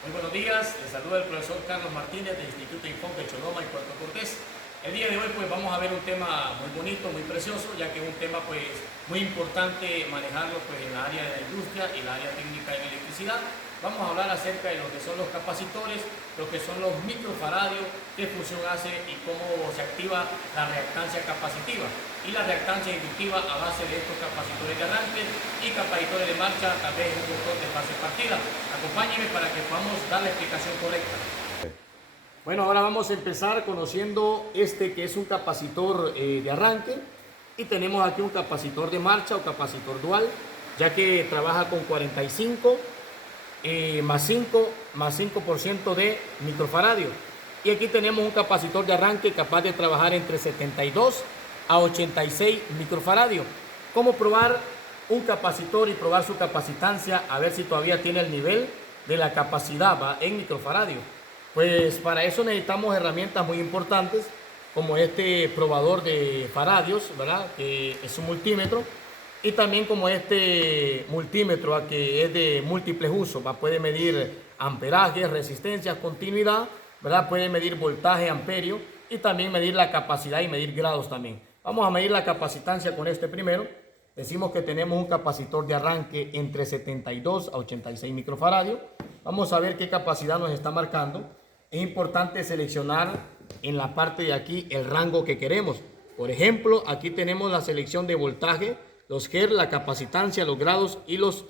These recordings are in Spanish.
Muy buenos días, les saluda el profesor Carlos Martínez del Instituto Infonque Choloma y Puerto Cortés. El día de hoy pues vamos a ver un tema muy bonito, muy precioso, ya que es un tema pues muy importante manejarlo pues en la área de la industria y la área técnica en electricidad. Vamos a hablar acerca de lo que son los capacitores, lo que son los microfaradios, qué función hace y cómo se activa la reactancia capacitiva y la reactancia inductiva a base de estos capacitores de arranque y capacitores de marcha a través de un botón de fase partida. Acompáñenme para que podamos dar la explicación correcta. Bueno, ahora vamos a empezar conociendo este que es un capacitor de arranque y tenemos aquí un capacitor de marcha o capacitor dual, ya que trabaja con 45 más 5% de microfaradio. Y aquí tenemos un capacitor de arranque capaz de trabajar entre 72 a 86 microfaradios. ¿Cómo probar un capacitor y probar su capacitancia a ver si todavía tiene el nivel de la capacidad en microfaradio? Pues para eso necesitamos herramientas muy importantes como este probador de faradios, ¿verdad? Que es un multímetro, y también como este multímetro que es de múltiples usos, puede medir amperaje, resistencias, continuidad, ¿verdad? Puede medir voltaje, amperio, y también medir la capacidad y medir grados también. Vamos a medir la capacitancia con este primero. Decimos que tenemos un capacitor de arranque entre 72 a 86 microfaradios. Vamos a ver qué capacidad nos está marcando. Es importante seleccionar en la parte de aquí el rango que queremos. Por ejemplo, aquí tenemos la selección de voltaje, los Hz, la capacitancia, los grados y los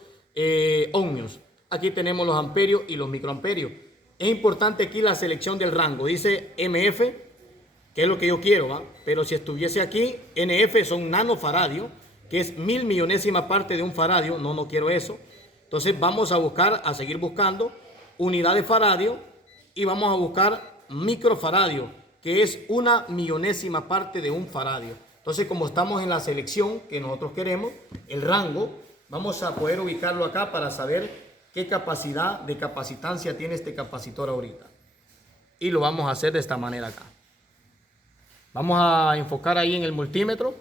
ohmios. Aquí tenemos los amperios y los microamperios. Es importante aquí la selección del rango. Dice MF, que es lo que yo quiero, ¿va? Pero si estuviese aquí, NF son nanofaradios, que es 1000 millonésima parte de un faradio. No quiero eso. Entonces vamos a buscar, a seguir buscando unidad de faradio y vamos a buscar microfaradio, que es 1 millonésima parte de un faradio. Entonces, como estamos en la selección que nosotros queremos, el rango, vamos a poder ubicarlo acá para saber qué capacidad de capacitancia tiene este capacitor ahorita. Y lo vamos a hacer de esta manera acá. Vamos a enfocar ahí en el multímetro.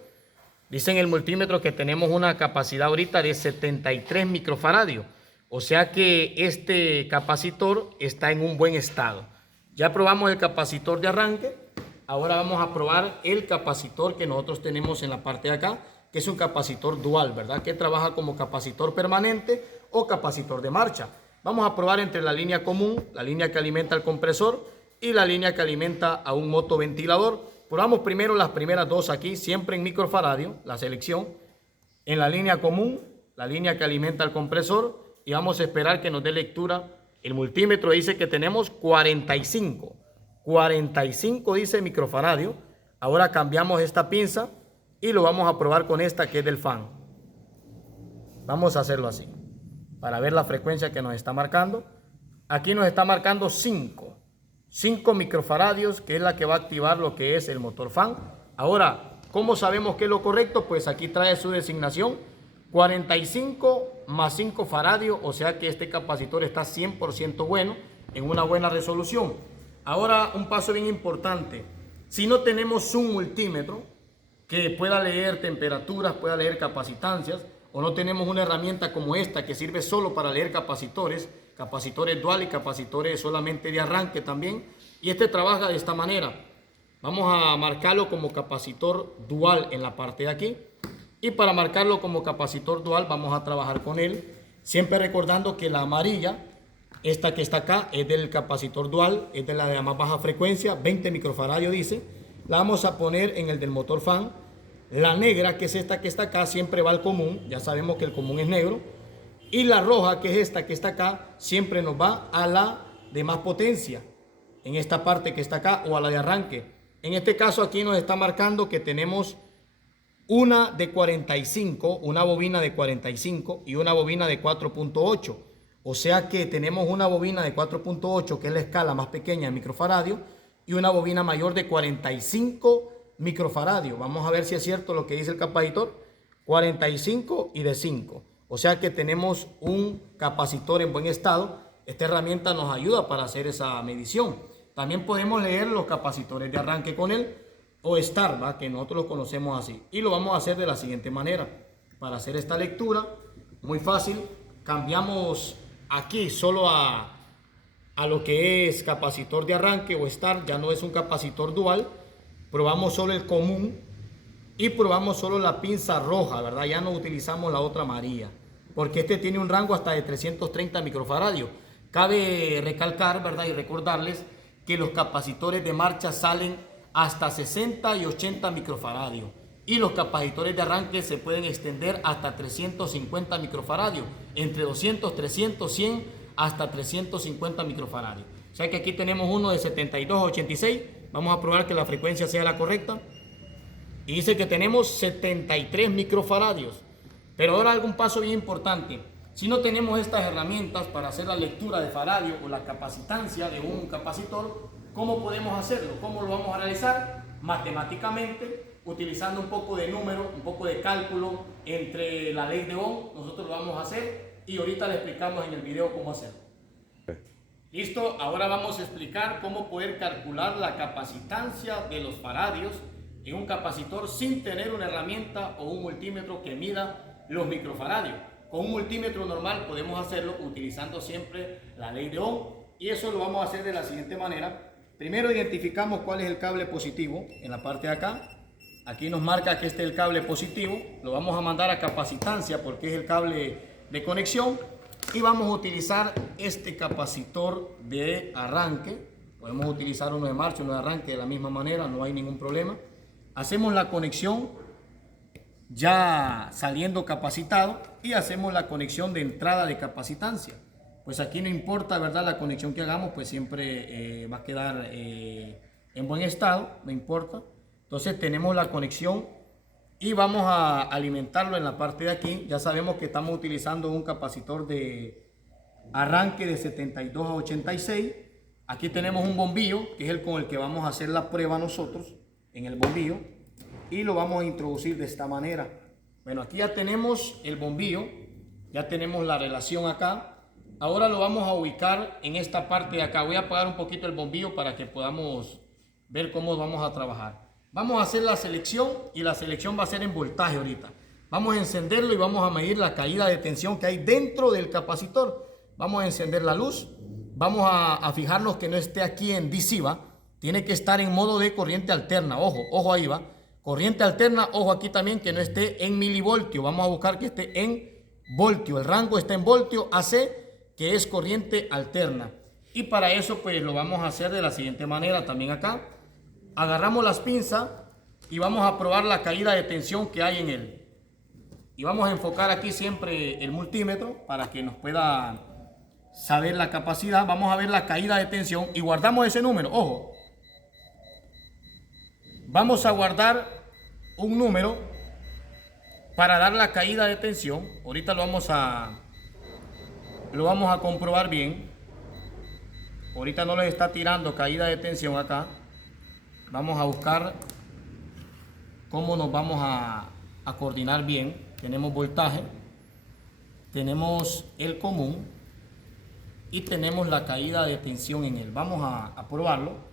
Dice en el multímetro que tenemos una capacidad ahorita de 73 microfaradios. O sea que este capacitor está en un buen estado. Ya probamos el capacitor de arranque. Ahora vamos a probar el capacitor que nosotros tenemos en la parte de acá, que es un capacitor dual, ¿verdad? Que trabaja como capacitor permanente o capacitor de marcha. Vamos a probar entre la línea común, la línea que alimenta al compresor, y la línea que alimenta a un motoventilador. Probamos primero las primeras dos aquí, siempre en microfaradio, la selección. En la línea común, la línea que alimenta al compresor, y vamos a esperar que nos dé lectura. El multímetro dice que tenemos 45 dice microfaradio. Ahora cambiamos esta pinza y lo vamos a probar con esta que es del fan. Vamos a hacerlo así para ver la frecuencia que nos está marcando. Aquí nos está marcando 5 microfaradios, que es la que va a activar lo que es el motor fan. Ahora, ¿cómo sabemos que es lo correcto? Pues aquí trae su designación: 45 más 5 faradios, o sea que este capacitor está 100% bueno, en una buena resolución. Ahora, un paso bien importante: si no tenemos un multímetro que pueda leer temperaturas, pueda leer capacitancias, o no tenemos una herramienta como esta que sirve solo para leer capacitores dual y capacitores solamente de arranque también, y este trabaja de esta manera. Vamos a marcarlo como capacitor dual en la parte de aquí, y para marcarlo como capacitor dual vamos a trabajar con él, siempre recordando que la amarilla, esta que está acá, es del capacitor dual, es de la de más baja frecuencia, 20 microfaradios dice. La vamos a poner en el del motor fan. La negra, que es esta que está acá, siempre va al común, ya sabemos que el común es negro. Y la roja, que es esta que está acá, siempre nos va a la de más potencia, en esta parte que está acá, o a la de arranque. En este caso aquí nos está marcando que tenemos una de 45, una bobina de 45 y una bobina de 4.8. O sea que tenemos una bobina de 4.8, que es la escala más pequeña de microfaradio, y una bobina mayor de 45 microfaradio. Vamos a ver si es cierto lo que dice el capacitor: 45 y de 5. O sea que tenemos un capacitor en buen estado. Esta herramienta nos ayuda para hacer esa medición. También podemos leer los capacitores de arranque con él, o STAR, que nosotros los conocemos así. Y lo vamos a hacer de la siguiente manera. Para hacer esta lectura, muy fácil, cambiamos aquí solo a a lo que es capacitor de arranque o Start. Ya no es un capacitor dual. Probamos solo el común y probamos solo la pinza roja, ¿verdad? Ya no utilizamos la otra amarilla, porque este tiene un rango hasta de 330 microfaradios. Cabe recalcar, ¿verdad? Y recordarles que los capacitores de marcha salen hasta 60 y 80 microfaradios. Y los capacitores de arranque se pueden extender hasta 350 microfaradios. Entre 200, 300, 100, hasta 350 microfaradios. O sea que aquí tenemos uno de 72 a 86. Vamos a probar que la frecuencia sea la correcta. Y dice que tenemos 73 microfaradios. Pero ahora algún paso bien importante. Si no tenemos estas herramientas para hacer la lectura de faradio o la capacitancia de un capacitor, ¿cómo podemos hacerlo? ¿Cómo lo vamos a realizar? Matemáticamente, utilizando un poco de número, un poco de cálculo entre la ley de Ohm. Nosotros lo vamos a hacer y ahorita le explicamos en el video cómo hacerlo. Listo, ahora vamos a explicar cómo poder calcular la capacitancia de los faradios en un capacitor sin tener una herramienta o un multímetro que mida los microfaradios. Con un multímetro normal podemos hacerlo utilizando siempre la ley de Ohm, y eso lo vamos a hacer de la siguiente manera. Primero identificamos cuál es el cable positivo en la parte de acá. Aquí nos marca que este es el cable positivo. Lo vamos a mandar a capacitancia porque es el cable de conexión, y vamos a utilizar este capacitor de arranque. Podemos utilizar uno de marcha, uno de arranque de la misma manera, no hay ningún problema. Hacemos la conexión ya saliendo capacitado y hacemos la conexión de entrada de capacitancia. Pues aquí no importa, ¿verdad? La conexión que hagamos, pues siempre va a quedar en buen estado, no importa. Entonces tenemos la conexión y vamos a alimentarlo en la parte de aquí. Ya sabemos que estamos utilizando un capacitor de arranque de 72 a 86. Aquí tenemos un bombillo, que es el con el que vamos a hacer la prueba nosotros, en el bombillo. Y lo vamos a introducir de esta manera. Bueno, aquí ya tenemos el bombillo, ya tenemos la relación acá. Ahora lo vamos a ubicar en esta parte de acá. Voy a apagar un poquito el bombillo para que podamos ver cómo vamos a trabajar. Vamos a hacer la selección, y la selección va a ser en voltaje ahorita. Vamos a encenderlo y vamos a medir la caída de tensión que hay dentro del capacitor. Vamos a encender la luz. Vamos a fijarnos que no esté aquí en DC, ¿va? Tiene que estar en modo de corriente alterna. Ojo, ojo ahí, va. Corriente alterna, ojo aquí también que no esté en milivoltio. Vamos a buscar que esté en voltio. El rango está en voltio AC, que es corriente alterna. Y para eso pues lo vamos a hacer de la siguiente manera también acá. Agarramos las pinzas y vamos a probar la caída de tensión que hay en él. Y vamos a enfocar aquí siempre el multímetro para que nos pueda saber la capacidad. Vamos a ver la caída de tensión y guardamos ese número. Ojo. Vamos a guardar un número para dar la caída de tensión. Ahorita lo vamos a comprobar bien. Ahorita no les está tirando caída de tensión acá. Vamos a buscar cómo nos vamos a coordinar bien. Tenemos voltaje, tenemos el común y tenemos la caída de tensión en él. Vamos a probarlo.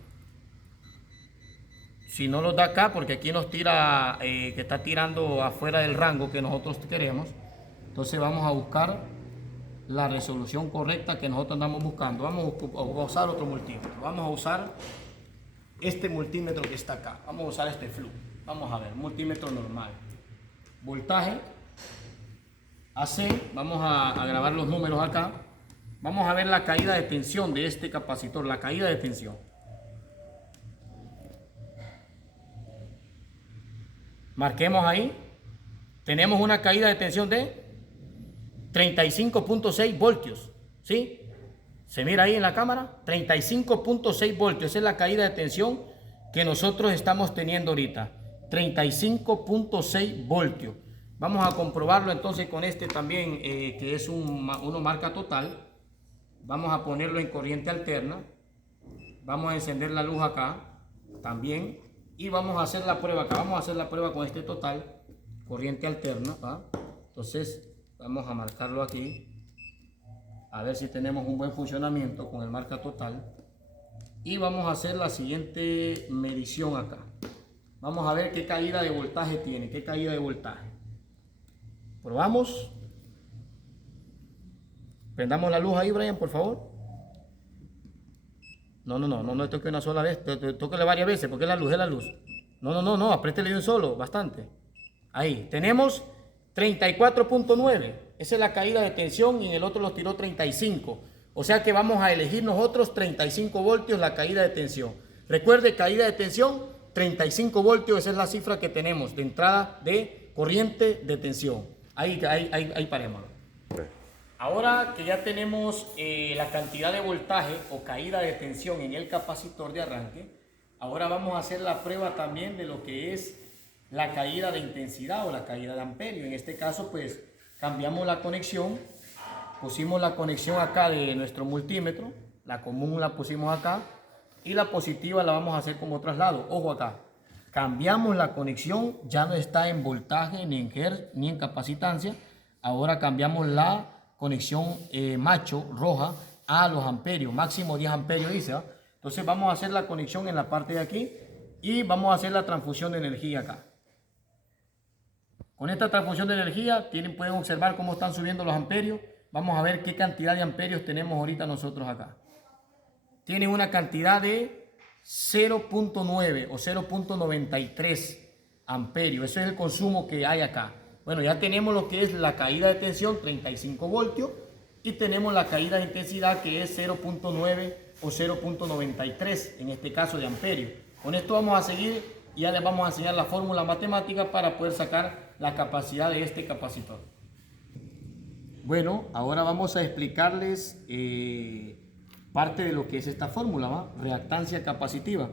Si no nos da acá, porque aquí nos tira, que está tirando afuera del rango que nosotros queremos. Entonces vamos a buscar la resolución correcta que nosotros andamos buscando. Vamos a usar otro multímetro. Vamos a usar este multímetro que está acá. Vamos a usar este Flu. Vamos a ver, multímetro normal. Voltaje AC. Vamos a grabar los números acá. Vamos a ver la caída de tensión de este capacitor, la caída de tensión. Marquemos ahí. Tenemos una caída de tensión de 35.6 voltios. ¿Sí? ¿Se mira ahí en la cámara? 35.6 voltios. Esa es la caída de tensión que nosotros estamos teniendo ahorita. 35.6 voltios. Vamos a comprobarlo entonces con este también, que es uno marca total. Vamos a ponerlo en corriente alterna. Vamos a encender la luz acá también. Y vamos a hacer la prueba acá. Vamos a hacer la prueba con este total, corriente alterna, ¿va? Entonces vamos a marcarlo aquí. A ver si tenemos un buen funcionamiento con el marca total. Y vamos a hacer la siguiente medición acá. Vamos a ver qué caída de voltaje tiene. Qué caída de voltaje. Probamos. Prendamos la luz ahí, Brian, por favor. No toque una sola vez, tóquele varias veces, porque es la luz. No, apriétele de un solo, bastante. Ahí, tenemos 34.9, esa es la caída de tensión y en el otro los tiró 35. O sea que vamos a elegir nosotros 35 voltios la caída de tensión. Recuerde, caída de tensión, 35 voltios, esa es la cifra que tenemos de entrada de corriente de tensión. Ahí parémoslo. Ahora que ya tenemos la cantidad de voltaje o caída de tensión en el capacitor de arranque, ahora vamos a hacer la prueba también de lo que es la caída de intensidad o la caída de amperio. En este caso, pues cambiamos la conexión, pusimos la conexión acá de nuestro multímetro, la común la pusimos acá y la positiva la vamos a hacer como traslado. Ojo acá, cambiamos la conexión, ya no está en voltaje, ni en hertz, ni en capacitancia. Ahora cambiamos la conexión macho, roja, a los amperios, máximo 10 amperios dice, ¿va? Entonces vamos a hacer la conexión en la parte de aquí y vamos a hacer la transfusión de energía acá. Con esta transfusión de energía pueden observar cómo están subiendo los amperios. Vamos a ver qué cantidad de amperios tenemos ahorita nosotros acá. Tiene una cantidad de 0.9 o 0.93 amperios. Eso es el consumo que hay acá. Bueno, ya tenemos lo que es la caída de tensión, 35 voltios, y tenemos la caída de intensidad que es 0.9 o 0.93, en este caso de amperios. Con esto vamos a seguir y ya les vamos a enseñar la fórmula matemática para poder sacar la capacidad de este capacitor. Bueno, ahora vamos a explicarles parte de lo que es esta fórmula, ¿va? Reactancia capacitiva.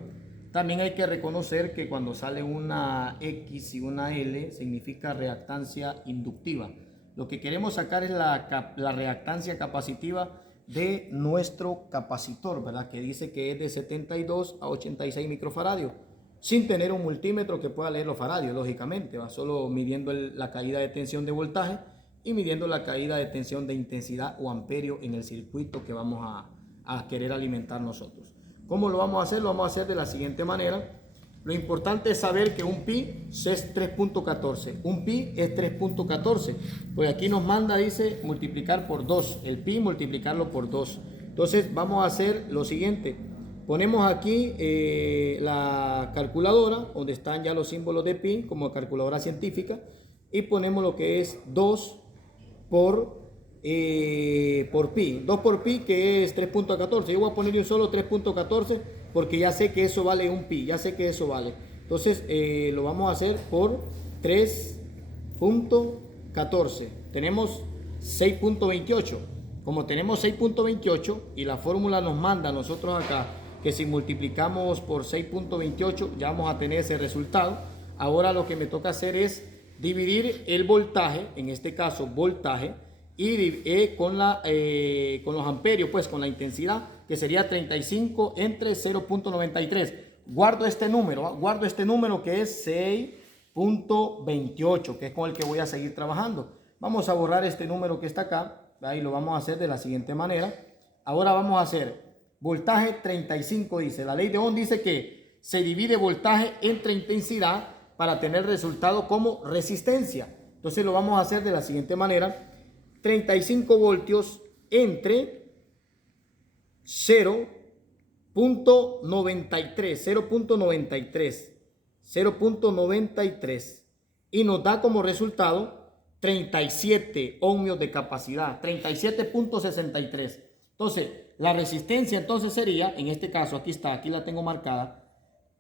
También hay que reconocer que cuando sale una X y una L significa reactancia inductiva. Lo que queremos sacar es la reactancia capacitiva de nuestro capacitor, ¿verdad? Que dice que es de 72 a 86 microfaradios, sin tener un multímetro que pueda leer los faradios, lógicamente, ¿va? Solo midiendo la caída de tensión de voltaje y midiendo la caída de tensión de intensidad o amperio en el circuito que vamos a querer alimentar nosotros. ¿Cómo lo vamos a hacer? Lo vamos a hacer de la siguiente manera. Lo importante es saber que un pi es 3.14. Un pi es 3.14. Pues aquí nos manda, dice, multiplicar por 2. El pi multiplicarlo por 2. Entonces vamos a hacer lo siguiente. Ponemos aquí la calculadora, donde están ya los símbolos de pi, como calculadora científica. Y ponemos lo que es 2 por pi. 2 por pi, que es 3.14. Yo voy a poner un solo 3.14 porque ya sé que eso vale un pi. Ya sé que eso vale. Entonces lo vamos a hacer por 3.14. Tenemos 6.28. Como tenemos 6.28 y la fórmula nos manda a nosotros acá que si multiplicamos por 6.28 ya vamos a tener ese resultado. Ahora lo que me toca hacer es dividir el voltaje, en este caso voltaje, y con los amperios, pues con la intensidad, que sería 35 entre 0.93. Guardo este número que es 6.28, que es con el que voy a seguir trabajando. Vamos a borrar este número que está acá, ahí lo vamos a hacer de la siguiente manera. Ahora vamos a hacer voltaje 35, dice. La ley de Ohm dice que se divide voltaje entre intensidad para tener resultado como resistencia. Entonces lo vamos a hacer de la siguiente manera. 35 voltios entre 0.93 y nos da como resultado 37 ohmios de capacidad, 37.63. Entonces la resistencia entonces sería, en este caso aquí está, aquí la tengo marcada,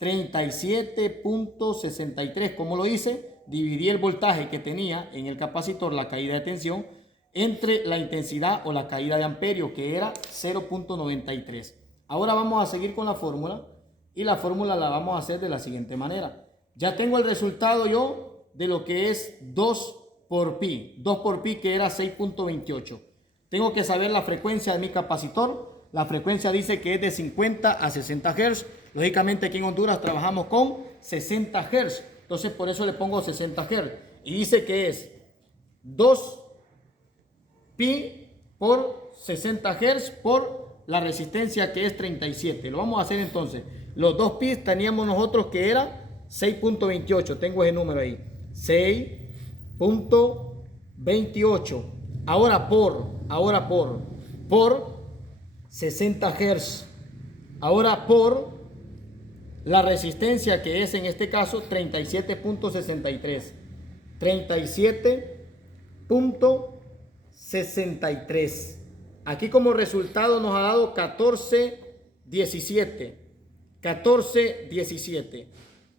37.63. ¿Cómo lo hice? Dividí el voltaje que tenía en el capacitor, la caída de tensión, entre la intensidad o la caída de amperio, que era 0.93. Ahora vamos a seguir con la fórmula y la fórmula la vamos a hacer de la siguiente manera. Ya tengo el resultado yo de lo que es 2 por pi. 2 por pi, que era 6.28. Tengo que saber la frecuencia de mi capacitor. La frecuencia dice que es de 50 a 60 Hz. Lógicamente aquí en Honduras trabajamos con 60 Hz. Entonces por eso le pongo 60 Hz. Y dice que es 2 pi por 60 Hz por la resistencia, que es 37. Lo vamos a hacer entonces. Los 2 pi teníamos nosotros que era 6.28. Tengo ese número ahí. 6.28. Ahora por 60 Hz. Ahora por la resistencia, que es en este caso 37.63. 37.63. Aquí como resultado nos ha dado 14.17. 14.17.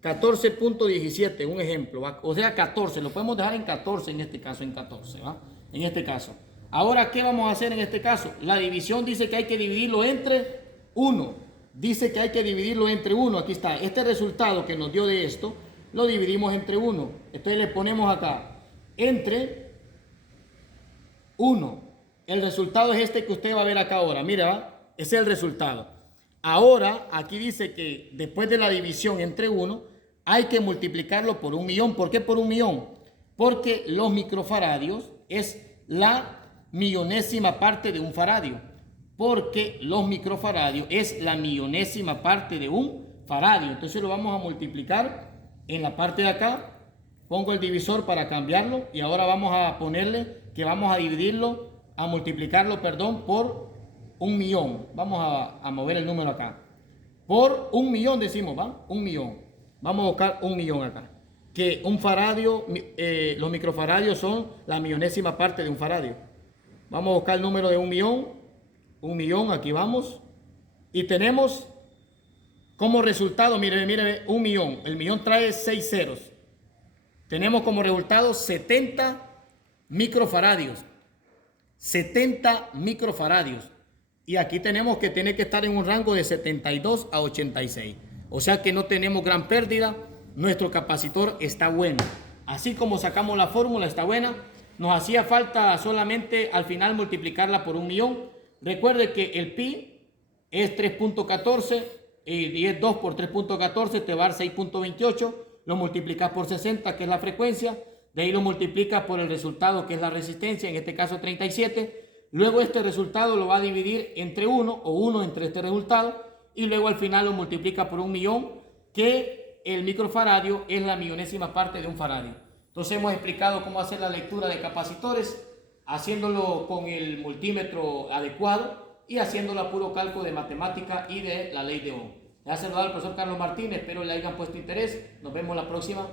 14.17, un ejemplo, ¿va? O sea 14, lo podemos dejar en 14 en este caso, en 14, ¿va? En este caso. Ahora, ¿qué vamos a hacer en este caso? La división dice que hay que dividirlo entre 1. Dice que hay que dividirlo entre 1. Aquí está. Este resultado que nos dio de esto, lo dividimos entre 1. Entonces le ponemos acá, entre 1. El resultado es este que usted va a ver acá ahora. Mira, ¿va? Ese es el resultado. Ahora, aquí dice que después de la división entre 1, hay que multiplicarlo por 1.000.000. ¿Por qué por 1.000.000? Porque los microfaradios es la millonésima parte de un faradio. Porque los microfaradios es la millonésima parte de un faradio. Entonces lo vamos a multiplicar en la parte de acá. Pongo el divisor para cambiarlo y ahora vamos a ponerle que vamos a dividirlo, a multiplicarlo, perdón, por 1.000.000. Vamos a mover el número acá. Por 1.000.000 decimos, ¿va? 1.000.000. Vamos a buscar 1.000.000 acá. Que un faradio, los microfaradios son la millonésima parte de un faradio. Vamos a buscar el número de 1.000.000. 1.000.000, aquí vamos. Y tenemos como resultado, mire, 1.000.000. El millón trae 6 ceros. Tenemos como resultado 70 microfaradios. 70 microfaradios. Y aquí tenemos que tiene que estar en un rango de 72 a 86. O sea que no tenemos gran pérdida. Nuestro capacitor está bueno. Así como sacamos la fórmula, está buena. Nos hacía falta solamente al final multiplicarla por 1.000.000. Recuerde que el pi es 3.14 y es 2 por 3.14 te va a dar 6.28. Lo multiplicas por 60, que es la frecuencia. De ahí lo multiplicas por el resultado, que es la resistencia, en este caso 37. Luego este resultado lo va a dividir entre 1 o 1 entre este resultado. Y luego al final lo multiplica por 1.000.000, que el microfaradio es la millonésima parte de un faradio. Entonces hemos explicado cómo hacer la lectura de capacitores, haciéndolo con el multímetro adecuado y haciéndolo a puro cálculo de matemática y de la ley de Ohm. Le ha saludado el profesor Carlos Martínez, espero le hayan puesto interés. Nos vemos la próxima.